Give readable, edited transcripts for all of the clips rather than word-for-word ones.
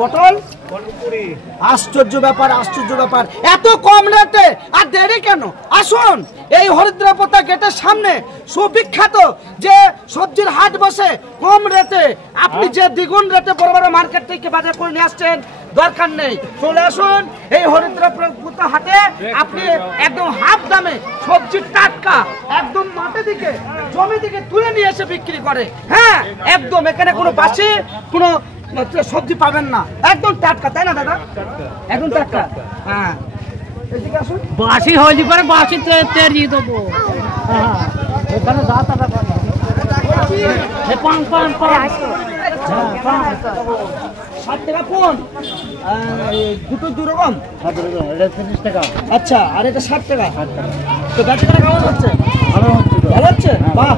পটল আশ্চর্য ব্যাপার, আশ্চর্য ব্যাপার, এত কম রেটে আর দেরি কেন? আসুন এই হরিদ্রপোতা গেটের সামনে সুবিখ্যাত যে সবজির হাট বসে কম রেটে, আপনি যে দ্বিগুণ রেটে বড় বড় মার্কেট থেকে বাজার করে নিয়ে আসছেন, দরকার নেই, চলে আসুন এই হরিদ্রপোতা হাটে। আপনি একদম হাফ দামে সবজি টাটকা একদম মাঠে দিকে জমি থেকে তুলে নিয়ে এসে বিক্রি করে। হ্যাঁ, একদম এখানে কোনো বাসি কোনো সবজি পাবেন না, একদম টাটকা, তাই না দাদা? একদম টাটকা। হ্যাঁ, এদিকে আসুন। বাসি হইলি পরে বাসি তেরিয়ে দেবো। এখানে যা টাকা পান পান পান 60 টাকা কোন দুটো দু রকম? এটা 30 টাকা। আচ্ছা, আর এটা 60 টাকা। তো ব্যবসাটা কেমন হচ্ছে? ভালো হচ্ছে। বাহ,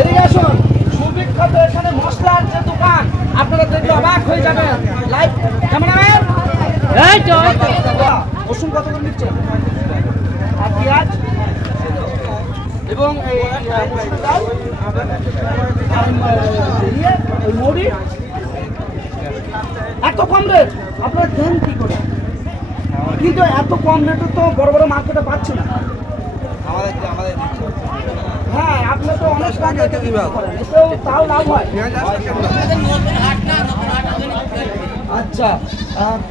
এদিকে আসুন। সুবিখ্যাত এখানে মশলার যে দোকান, আপনারা দেখলে অবাক হয়ে যাবেন। লাইভ ক্যামেরাম্যান, এই তো রসুন কত করে নিচ্ছে? আর পেঁয়াজ এবং এই মুড়ি এত কম রেট, আপনারা দেন কি করে? কিন্তু এত কম রেটে তো বড় বড় মার্কেটে পাচ্ছি না। হ্যাঁ, আপনি তো অনেক লাভ করেন, এতেও তাও লাভ হয়। আচ্ছা,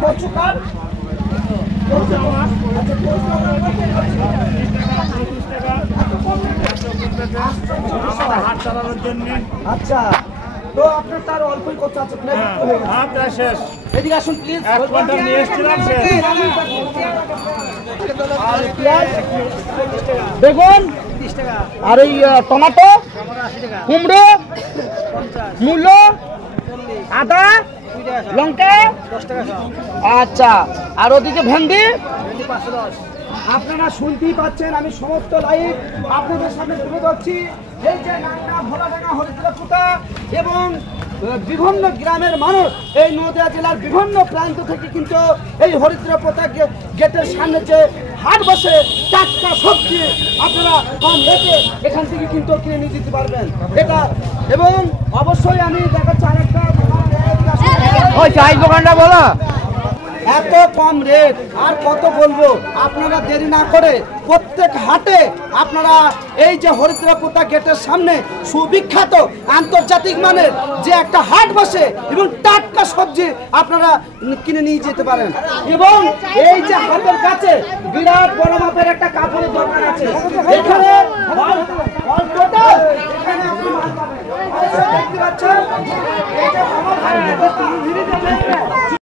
কচুকার আচ্ছা, তো আপনার তার অল্পই কত আছে? এদিকে আসুন প্লিজ। বেগুন আর এই টমেটো, কুমড়ো, মূলো, আদা, লঙ্কা 10 টাকা। আচ্ছা, আর ওদিকে ভেন্ডি 510। আপনারা শুনতেই পাচ্ছেন, আমি সমস্ত লাইভ আপনাদের সামনে তুলে ধরছি। এই যে নান্না ভোলাডাঙ্গা হরিদ্রপোতা এবং বিভিন্ন গ্রামের মানুষ এই নদিয়া জেলার বিভিন্ন প্রান্ত থেকে কিন্তু এই হরিদ্রপোতা গেটের সামনে যে হাট বসে টাটকা সবজি আপনারা কম রেটে এখান থেকে কিন্তু কিনে নিয়ে যেতে পারবেন। এটা এবং অবশ্যই আমি দেখাচ্ছি আরেকটা ওই চাই দোকানটা বলো। এত কম রেট আর কত বলবো, আপনারা দেরি না করে প্রত্যেক হাটে আপনারা এই যে হরিদ্রপোতা গেটের সামনে সুবিখ্যাত আন্তর্জাতিক মানের যে একটা হাট বসে এবং টাটকা সবজি আপনারা কিনে নিয়ে যেতে পারেন। এবং এই যে হাটের কাছে বিরাট বড় মাপের একটা কাপড়ের দোকান আছে, এখানে এখানে আপনি মাল পাবেন। দেখতে পাচ্ছেন, এটা